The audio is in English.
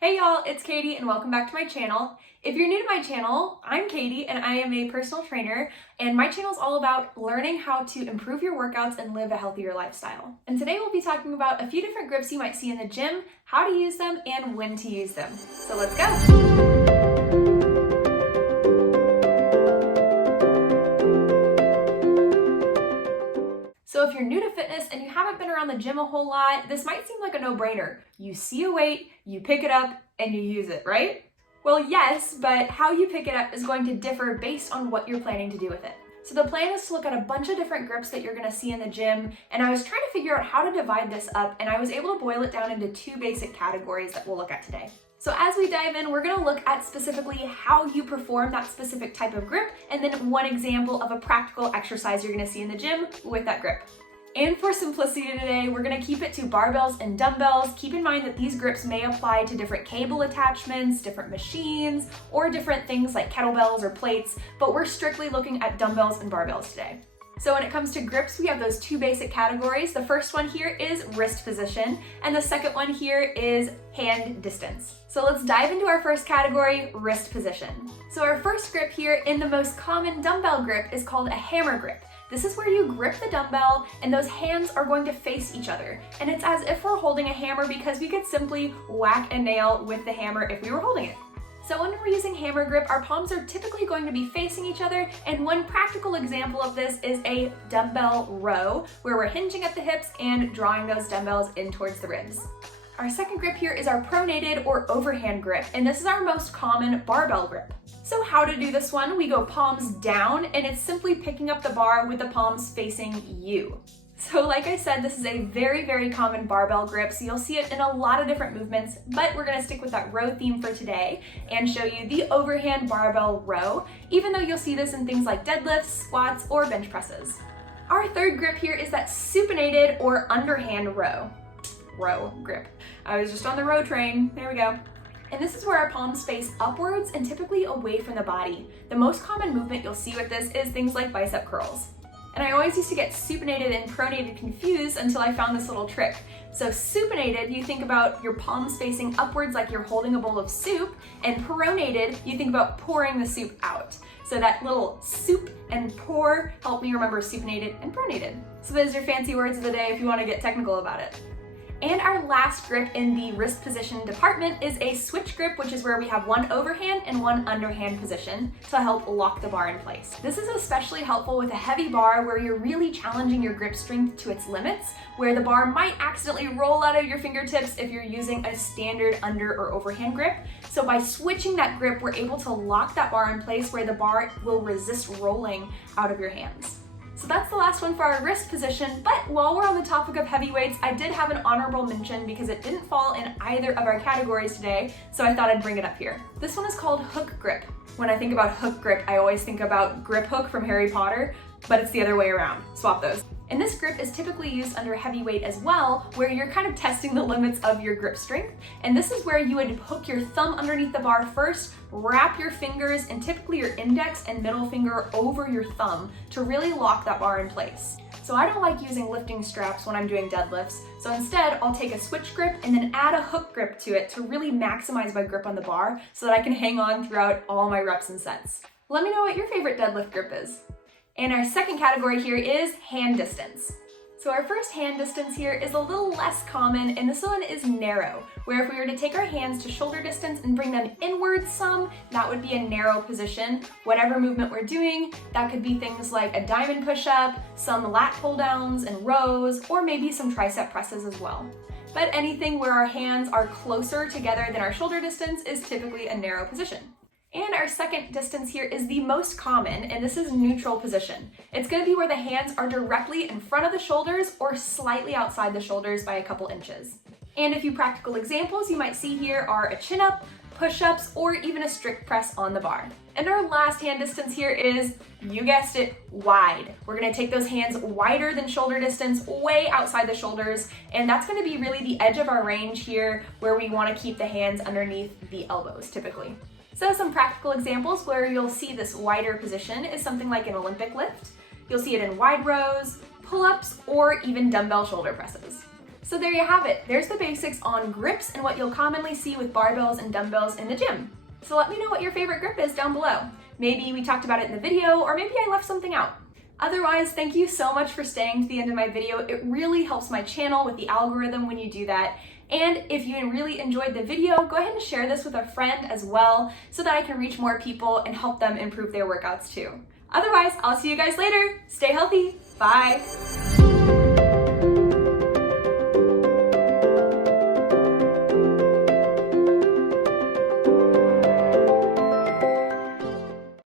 Hey y'all, it's Katie and welcome back to my channel. If you're new to my channel, I'm Katie and I am a personal trainer, and my channel is all about learning how to improve your workouts and live a healthier lifestyle. And today we'll be talking about a few different grips you might see in the gym, how to use them, and when to use them. So let's go. So if you're new to fitness and you haven't been around the gym a whole lot, this might seem like a no-brainer. You see a weight, you pick it up, and you use it, right? Well, yes, but how you pick it up is going to differ based on what you're planning to do with it. So the plan is to look at a bunch of different grips that you're gonna see in the gym, and I was trying to figure out how to divide this up, and I was able to boil it down into two basic categories that we'll look at today. So as we dive in, we're gonna look at specifically how you perform that specific type of grip, and then one example of a practical exercise you're gonna see in the gym with that grip. And for simplicity today, we're gonna keep it to barbells and dumbbells. Keep in mind that these grips may apply to different cable attachments, different machines, or different things like kettlebells or plates, but we're strictly looking at dumbbells and barbells today. So when it comes to grips, we have those two basic categories. The first one here is wrist position, and the second one here is hand distance. So let's dive into our first category, wrist position. So our first grip here in the most common dumbbell grip is called a hammer grip. This is where you grip the dumbbell and those hands are going to face each other. And it's as if we're holding a hammer because we could simply whack a nail with the hammer if we were holding it. So when we're using hammer grip, our palms are typically going to be facing each other, and one practical example of this is a dumbbell row, where we're hinging at the hips and drawing those dumbbells in towards the ribs. Our second grip here is our pronated or overhand grip, and this is our most common barbell grip. So how to do this one? We go palms down, and it's simply picking up the bar with the palms facing you. So like I said, this is a very, very common barbell grip, so you'll see it in a lot of different movements, but we're gonna stick with that row theme for today and show you the overhand barbell row, even though you'll see this in things like deadlifts, squats, or bench presses. Our third grip here is that supinated or underhand row grip. I was just on the row train, there we go. And this is where our palms face upwards and typically away from the body. The most common movement you'll see with this is things like bicep curls. And I always used to get supinated and pronated confused until I found this little trick. So supinated, you think about your palms facing upwards like you're holding a bowl of soup, and pronated, you think about pouring the soup out. So that little soup and pour help me remember supinated and pronated. So those are fancy words of the day if you want to get technical about it. And our last grip in the wrist position department is a switch grip, which is where we have one overhand and one underhand position to help lock the bar in place. This is especially helpful with a heavy bar where you're really challenging your grip strength to its limits, where the bar might accidentally roll out of your fingertips if you're using a standard under or overhand grip. So by switching that grip, we're able to lock that bar in place where the bar will resist rolling out of your hands. So that's the last one for our wrist position, but while we're on the topic of heavy weights, I did have an honorable mention because it didn't fall in either of our categories today, so I thought I'd bring it up here. This one is called hook grip. When I think about hook grip, I always think about grip hook from Harry Potter, but it's the other way around. Swap those. And this grip is typically used under heavy weight as well, where you're kind of testing the limits of your grip strength. And this is where you would hook your thumb underneath the bar first, wrap your fingers and typically your index and middle finger over your thumb to really lock that bar in place. So I don't like using lifting straps when I'm doing deadlifts, so instead I'll take a switch grip and then add a hook grip to it to really maximize my grip on the bar so that I can hang on throughout all my reps and sets. Let me know what your favorite deadlift grip is. And our second category here is hand distance. So our first hand distance here is a little less common, and this one is narrow, where if we were to take our hands to shoulder distance and bring them inwards some, that would be a narrow position. Whatever movement we're doing, that could be things like a diamond push-up, some lat pull-downs and rows, or maybe some tricep presses as well. But anything where our hands are closer together than our shoulder distance is typically a narrow position. And our second distance here is the most common, and this is neutral position. It's going to be where the hands are directly in front of the shoulders or slightly outside the shoulders by a couple inches. And a few practical examples you might see here are a chin-up, push-ups, or even a strict press on the bar. And our last hand distance here is, you guessed it, wide. We're going to take those hands wider than shoulder distance, way outside the shoulders, and that's going to be really the edge of our range here where we want to keep the hands underneath the elbows typically. So some practical examples where you'll see this wider position is something like an Olympic lift. You'll see it in wide rows, pull-ups, or even dumbbell shoulder presses. So there you have it. There's the basics on grips and what you'll commonly see with barbells and dumbbells in the gym. So let me know what your favorite grip is down below. Maybe we talked about it in the video, or maybe I left something out. Otherwise, thank you so much for staying to the end of my video. It really helps my channel with the algorithm when you do that. And if you really enjoyed the video, go ahead and share this with a friend as well so that I can reach more people and help them improve their workouts too. Otherwise, I'll see you guys later. Stay healthy. Bye.